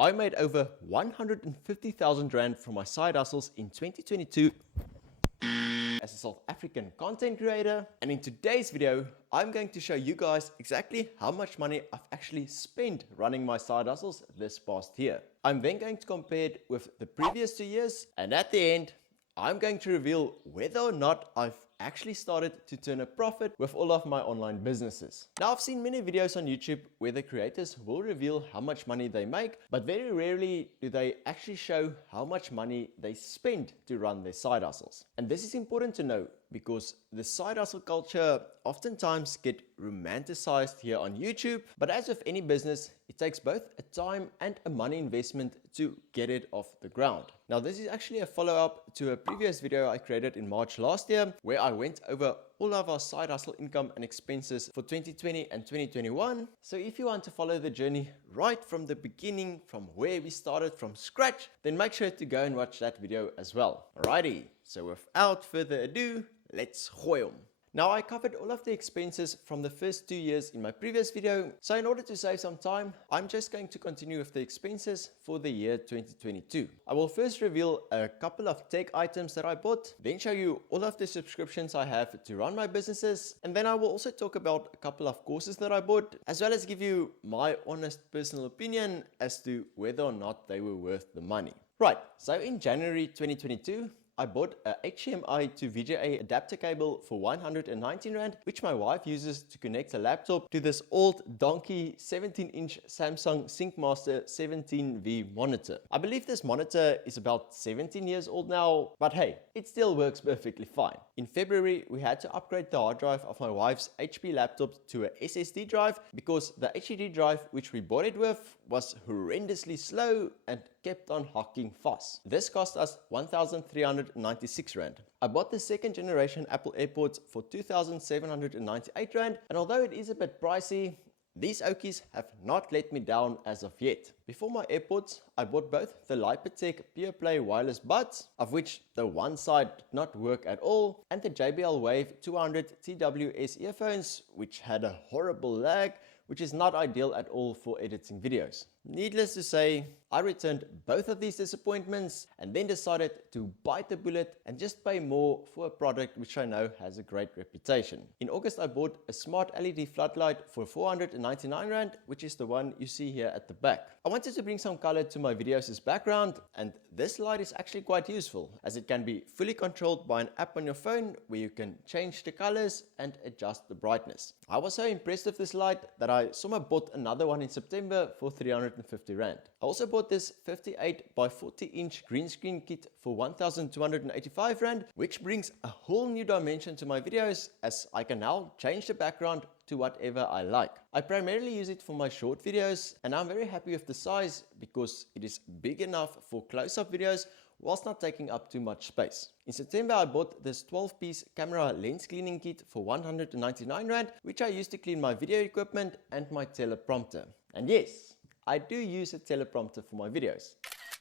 I made over 150,000 Rand from my side hustles in 2022 as a South African content creator, and in today's video I'm going to show you guys exactly how much money I've actually spent running my side hustles this past year. I'm then going to compare it with the previous 2 years, and at the end I'm going to reveal whether or not I've actually started to turn a profit with all of my online businesses. Now, I've seen many videos on YouTube where the creators will reveal how much money they make, but very rarely do they actually show how much money they spend to run their side hustles. And this is important to know because the side hustle culture oftentimes get romanticized here on YouTube, but as with any business, it takes both a time and a money investment to get it off the ground. Now, this is actually a follow-up to a previous video I created in March last year, where I went over all of our side hustle income and expenses for 2020 and 2021. So if you want to follow the journey right from the beginning, from where we started from scratch, then make sure to go and watch that video as well. Alrighty, so without further ado, let's gooi hom. Now, I covered all of the expenses from the first 2 years in my previous video, so in order to save some time, I'm just going to continue with the expenses for the year 2022. I will first reveal a couple of tech items that I bought, then show you all of the subscriptions I have to run my businesses, and then I will also talk about a couple of courses that I bought, as well as give you my honest personal opinion as to whether or not they were worth the money. Right, so in January 2022, I bought a HDMI to VGA adapter cable for 119 Rand, which my wife uses to connect a laptop to this old donkey 17-inch Samsung SyncMaster 17V monitor. I believe this monitor is about 17 years old now, but hey, it still works perfectly fine. In February, we had to upgrade the hard drive of my wife's HP laptop to a SSD drive because the HDD drive which we bought it with was horrendously slow and kept on hocking fast. This cost us 1,396 Rand. I bought the second generation Apple AirPods for 2,798 Rand, and although it is a bit pricey, these Okies have not let me down as of yet. Before my AirPods, I bought both the Lipotech PurePlay wireless buds, of which the one side did not work at all, and the JBL Wave 200 TWS earphones, which had a horrible lag, which is not ideal at all for editing videos. Needless to say, I returned both of these disappointments and then decided to bite the bullet and just pay more for a product which I know has a great reputation. In August, I bought a smart LED floodlight for 499 Rand, which is the one you see here at the back. I wanted to bring some color to my videos as background, and this light is actually quite useful as it can be fully controlled by an app on your phone where you can change the colors and adjust the brightness. I was so impressed with this light that I somehow bought another one in September for 350 Rand. I also bought this 58 by 40 inch green screen kit for 1,285 Rand, which brings a whole new dimension to my videos as I can now change the background to whatever I like. I primarily use it for my short videos, and I'm very happy with the size because it is big enough for close-up videos whilst not taking up too much space. In September, I bought this 12-piece camera lens cleaning kit for 199 Rand, which I use to clean my video equipment and my teleprompter. And yes, I do use a teleprompter for my videos.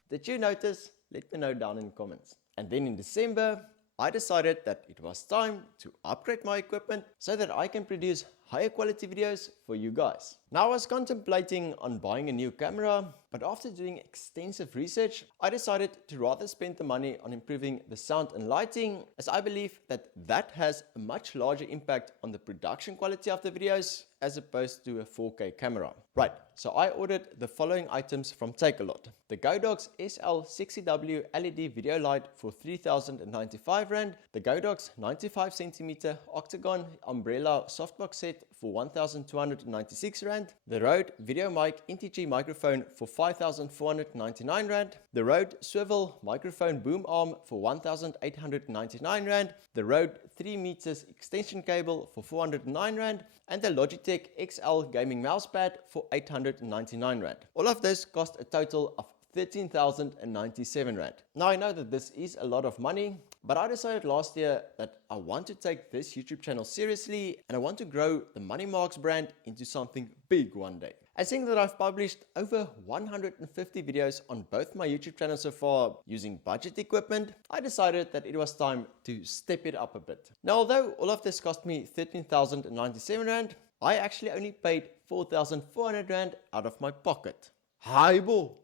Did you notice? Let me know down in the comments. And then in December, I decided that it was time to upgrade my equipment so that I can produce higher quality videos for you guys. Now, I was contemplating on buying a new camera, but after doing extensive research, I decided to rather spend the money on improving the sound and lighting, as I believe that that has a much larger impact on the production quality of the videos as opposed to a 4K camera. Right, so I ordered the following items from Takealot. The Godox SL60W LED video light for 3,095 Rand, the Godox 95cm octagon umbrella softbox set for 1,296 Rand, the Rode Video Mic NTG microphone for 5,499 Rand, the Rode Swivel microphone boom arm for 1,899 Rand, the Rode 3 meters extension cable for 409 Rand, and the Logitech XL gaming mousepad for 899 Rand. All of this cost a total of 13,097 Rand. Now, I know that this is a lot of money, but I decided last year that I want to take this YouTube channel seriously and I want to grow the Money Marx brand into something big one day. And seeing that I've published over 150 videos on both my YouTube channels so far using budget equipment, I decided that it was time to step it up a bit. Now, although all of this cost me 13,097 Rand, I actually only paid 4,400 Rand out of my pocket. Hi bo!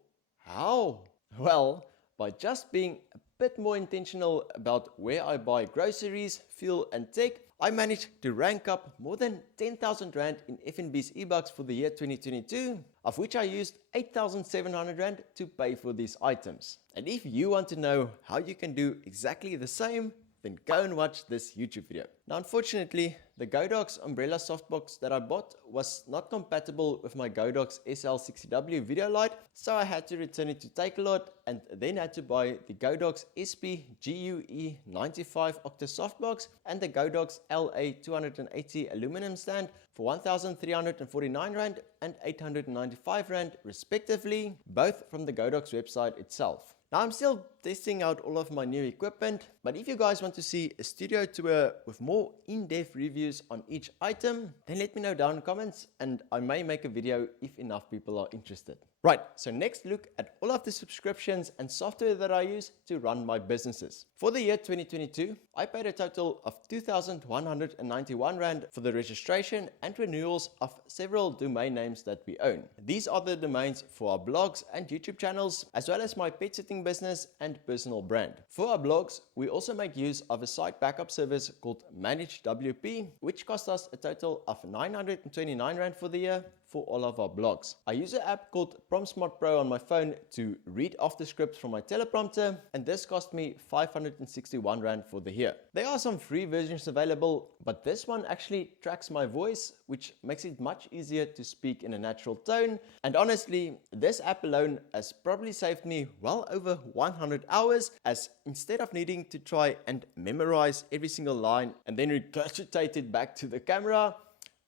How? Well, by just being a bit more intentional about where I buy groceries, fuel and tech, I managed to rank up more than 10,000 Rand in FNB's e-bucks for the year 2022, of which I used 8,700 Rand to pay for these items. And if you want to know how you can do exactly the same, then go and watch this YouTube video. Now unfortunately, the Godox umbrella softbox that I bought was not compatible with my Godox SL60W video light, so I had to return it to Takealot and then had to buy the Godox SP GUE95 Octa softbox and the Godox LA280 aluminum stand for 1,349 Rand and 895 Rand respectively, both from the Godox website itself. Now I'm still testing out all of my new equipment, but if you guys want to see a studio tour with more in-depth reviews on each item, then let me know down in the comments and I may make a video if enough people are interested. Right, so next look at all of the subscriptions and software that I use to run my businesses. For the year 2022, I paid a total of 2,191 Rand for the registration and renewals of several domain names that we own. These are the domains for our blogs and YouTube channels, as well as my pet sitting business and personal brand. For our blogs, we also make use of a site backup service called ManageWP, which cost us a total of 929 Rand for the year for all of our blogs. I use an app called PromptSmart Pro on my phone to read off the scripts from my teleprompter, and this cost me 561 Rand for the year. There are some free versions available, but this one actually tracks my voice, which makes it much easier to speak in a natural tone. And honestly, this app alone has probably saved me well over 100 hours, as instead of needing to try and memorize every single line and then regurgitate it back to the camera,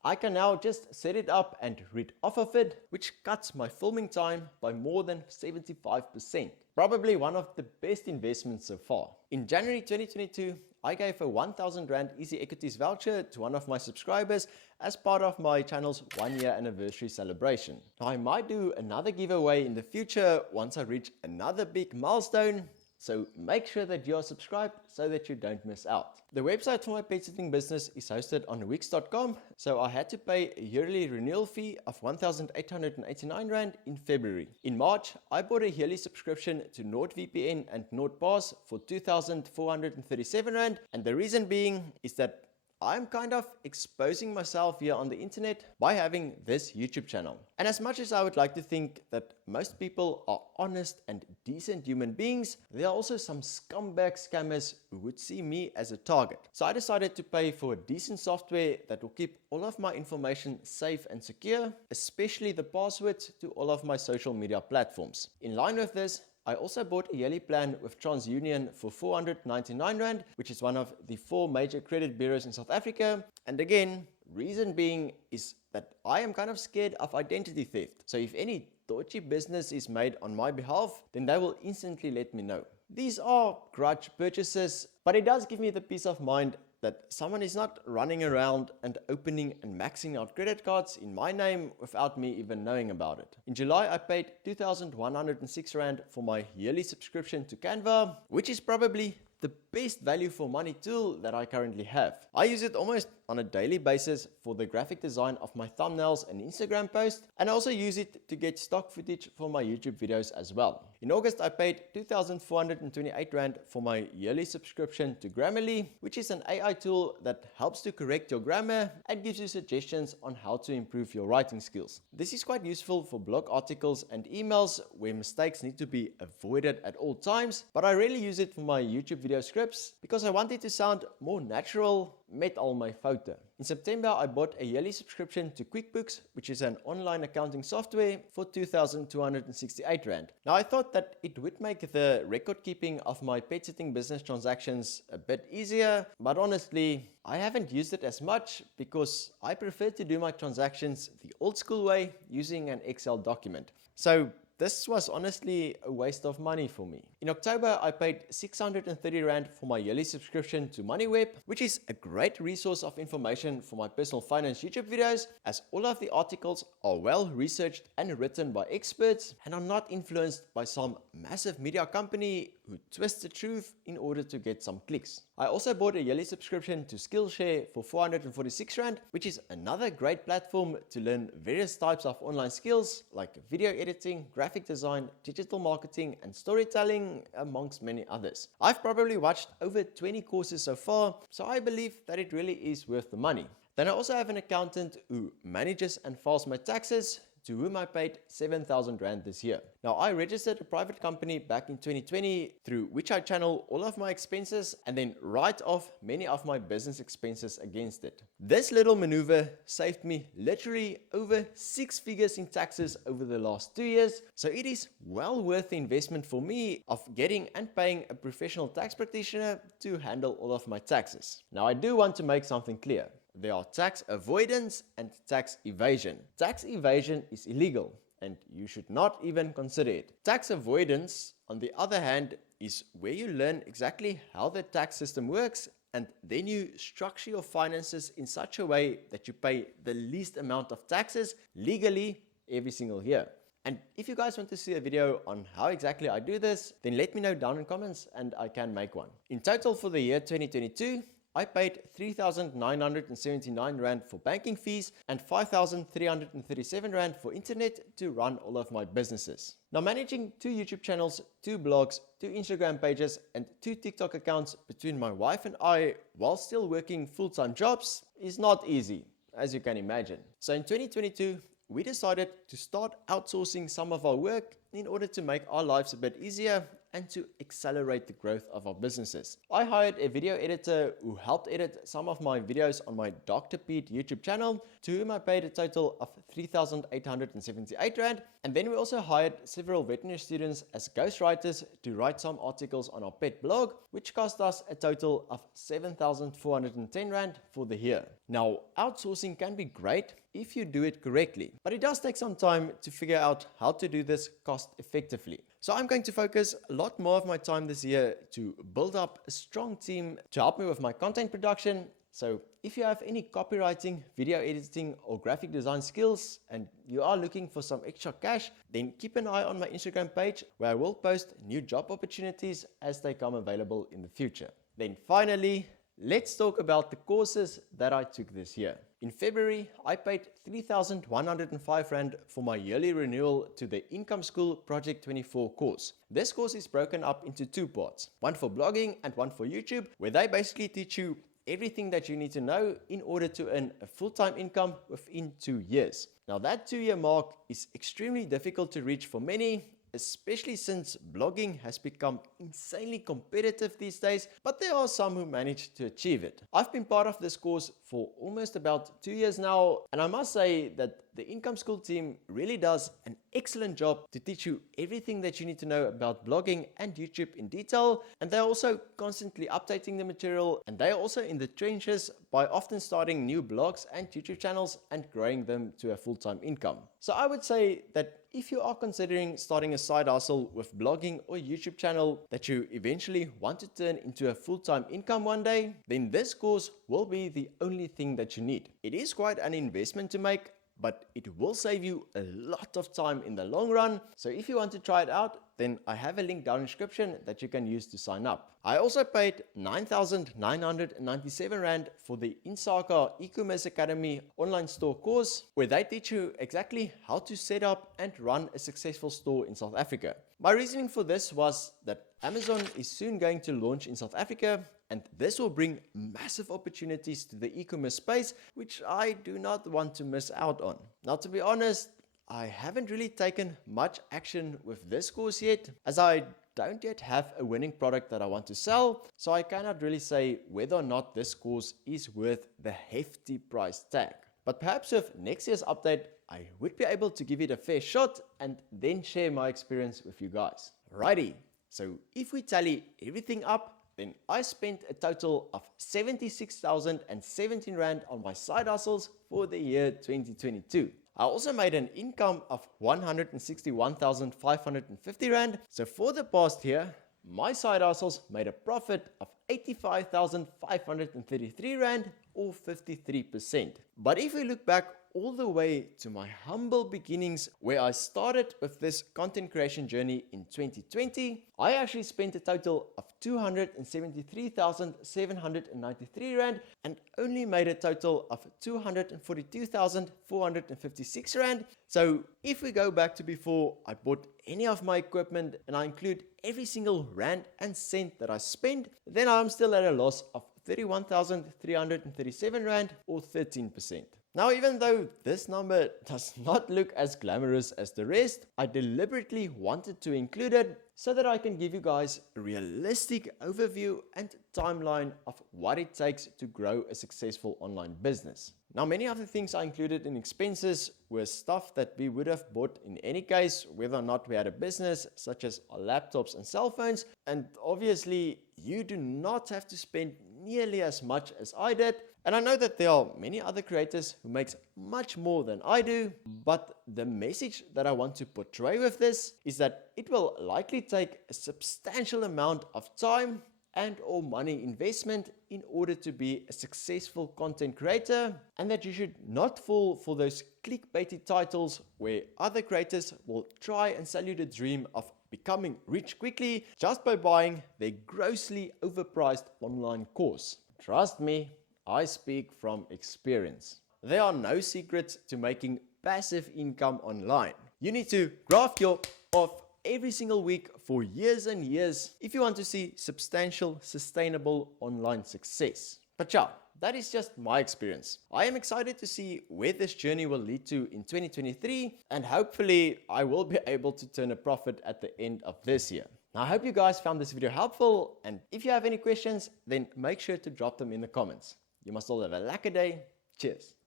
I can now just set it up and read off of it, which cuts my filming time by more than 75%. Probably one of the best investments so far. In January 2022, I gave a 1,000 Rand Easy Equities voucher to one of my subscribers as part of my channel's 1-year anniversary celebration. Now, I might do another giveaway in the future once I reach another big milestone, so make sure that you are subscribed so that you don't miss out. The website for my pet sitting business is hosted on Wix.com, so I had to pay a yearly renewal fee of 1,889 Rand in February. In March, I bought a yearly subscription to NordVPN and NordPass for 2,437 Rand, and the reason being is that I'm kind of exposing myself here on the internet by having this YouTube channel. And as much as I would like to think that most people are honest and decent human beings, there are also some scumbag scammers who would see me as a target. So I decided to pay for a decent software that will keep all of my information safe and secure, especially the passwords to all of my social media platforms. In line with this, I also bought a yearly plan with TransUnion for 499 Rand, which is one of the 4 major credit bureaus in South Africa. And again, reason being is that I am kind of scared of identity theft. So if any dodgy business is made on my behalf, then they will instantly let me know. These are grudge purchases, but it does give me the peace of mind that someone is not running around and opening and maxing out credit cards in my name without me even knowing about it. In July, I paid 2,106 Rand for my yearly subscription to Canva, which is probably the best value for money tool that I currently have. I use it almost on a daily basis for the graphic design of my thumbnails and Instagram posts, and I also use it to get stock footage for my YouTube videos as well. In August, I paid 2,428 Rand for my yearly subscription to Grammarly, which is an AI tool that helps to correct your grammar and gives you suggestions on how to improve your writing skills. This is quite useful for blog articles and emails where mistakes need to be avoided at all times, but I rarely use it for my YouTube video scripts because I want it to sound more natural, met al my foute. In September, I bought a yearly subscription to QuickBooks, which is an online accounting software, for 2,268 Rand. Now, I thought that it would make the record keeping of my pet sitting business transactions a bit easier, but honestly, I haven't used it as much because I prefer to do my transactions the old school way using an Excel document. So this was honestly a waste of money for me. In October, I paid 630 Rand for my yearly subscription to MoneyWeb, which is a great resource of information for my personal finance YouTube videos, as all of the articles are well researched and written by experts and are not influenced by some massive media company who twists the truth in order to get some clicks. I also bought a yearly subscription to Skillshare for 446 Rand, which is another great platform to learn various types of online skills like video editing, graphic graphic design, digital marketing, and storytelling, amongst many others. I've probably watched over 20 courses so far, so I believe that it really is worth the money. Then I also have an accountant who manages and files my taxes, to whom I paid 7,000 Rand this year. Now, I registered a private company back in 2020 through which I channel all of my expenses and then write off many of my business expenses against it. This little maneuver saved me literally over 6 figures in taxes over the last 2 years, so it is well worth the investment for me of getting and paying a professional tax practitioner to handle all of my taxes. Now, I do want to make something clear. There are tax avoidance and tax evasion. Tax evasion is illegal and you should not even consider it. Tax avoidance, on the other hand, is where you learn exactly how the tax system works and then you structure your finances in such a way that you pay the least amount of taxes legally every single year. And if you guys want to see a video on how exactly I do this, then let me know down in comments and I can make one. In total for the year 2022, I paid 3,979 Rand for banking fees and 5,337 Rand for internet to run all of my businesses. Now, managing 2 YouTube channels, 2 blogs, 2 Instagram pages and 2 TikTok accounts between my wife and I while still working full-time jobs is not easy, as you can imagine. So in 2022, we decided to start outsourcing some of our work in order to make our lives a bit easier and to accelerate the growth of our businesses. I hired a video editor who helped edit some of my videos on my Dr. Pete YouTube channel, to whom I paid a total of 3,878 Rand. And then we also hired several veterinary students as ghostwriters to write some articles on our pet blog, which cost us a total of 7,410 Rand for the year. Now, outsourcing can be great if you do it correctly, but it does take some time to figure out how to do this cost effectively. So I'm going to focus a lot more of my time this year to build up a strong team to help me with my content production. So if you have any copywriting, video editing or graphic design skills and you are looking for some extra cash, then keep an eye on my Instagram page where I will post new job opportunities as they come available in the future. Then finally, let's talk about the courses that I took this year. In February, I paid 3,105 Rand for my yearly renewal to the Income School Project 24 course. This course is broken up into 2 parts, one for blogging and one for YouTube, where they basically teach you everything that you need to know in order to earn a full-time income within 2 years. Now that 2-year mark is extremely difficult to reach for many, especially since blogging has become insanely competitive these days, but there are some who manage to achieve it. I've been part of this course for almost about 2 years now, and I must say that the Income School team really does an excellent job to teach you everything that you need to know about blogging and YouTube in detail, and they're also constantly updating the material, and they are also in the trenches by often starting new blogs and YouTube channels and growing them to a full-time income. So I would say that if you are considering starting a side hustle with blogging or YouTube channel that you eventually want to turn into a full-time income one day, then this course will be the only thing that you need. It is quite an investment to make, but it will save you a lot of time in the long run. So if you want to try it out, then I have a link down in the description that you can use to sign up. I also paid 9,997 Rand for the Insaka E-commerce Academy online store course, where they teach you exactly how to set up and run a successful store in South Africa. My reasoning for this was that Amazon is soon going to launch in South Africa, and this will bring massive opportunities to the e-commerce space, which I do not want to miss out on. Now, to be honest, I haven't really taken much action with this course yet, as I don't yet have a winning product that I want to sell, so I cannot really say whether or not this course is worth the hefty price tag. But perhaps with next year's update, I would be able to give it a fair shot and then share my experience with you guys. Righty, so if we tally everything up, then I spent a total of 76,017 Rand on my side hustles for the year 2022. I also made an income of 161,550 Rand. So for the past year, my side hustles made a profit of 85,533 Rand, or 53%. But if we look back all the way to my humble beginnings where I started with this content creation journey in 2020, I actually spent a total of 273,793 Rand and only made a total of 242,456 Rand. So if we go back to before I bought any of my equipment and I include every single Rand and cent that I spent, then I'm still at a loss of 31,337 Rand or 13%. Now, even though this number does not look as glamorous as the rest, I deliberately wanted to include it so that I can give you guys a realistic overview and timeline of what it takes to grow a successful online business. Now, many of the things I included in expenses were stuff that we would have bought in any case, whether or not we had a business, such as our laptops and cell phones. And obviously, you do not have to spend nearly as much as I did. And I know that there are many other creators who makes much more than I do, but the message that I want to portray with this is that it will likely take a substantial amount of time and or money investment in order to be a successful content creator, and that you should not fall for those clickbaity titles where other creators will try and sell you the dream of becoming rich quickly just by buying their grossly overpriced online course. Trust me, I speak from experience. There are no secrets to making passive income online. You need to graft your off every single week for years and years if you want to see substantial, sustainable online success. But yeah, that is just my experience. I am excited to see where this journey will lead to in 2023, and hopefully I will be able to turn a profit at the end of this year. Now, I hope you guys found this video helpful, and if you have any questions, then make sure to drop them in the comments. You must all have a lekker day. Cheers.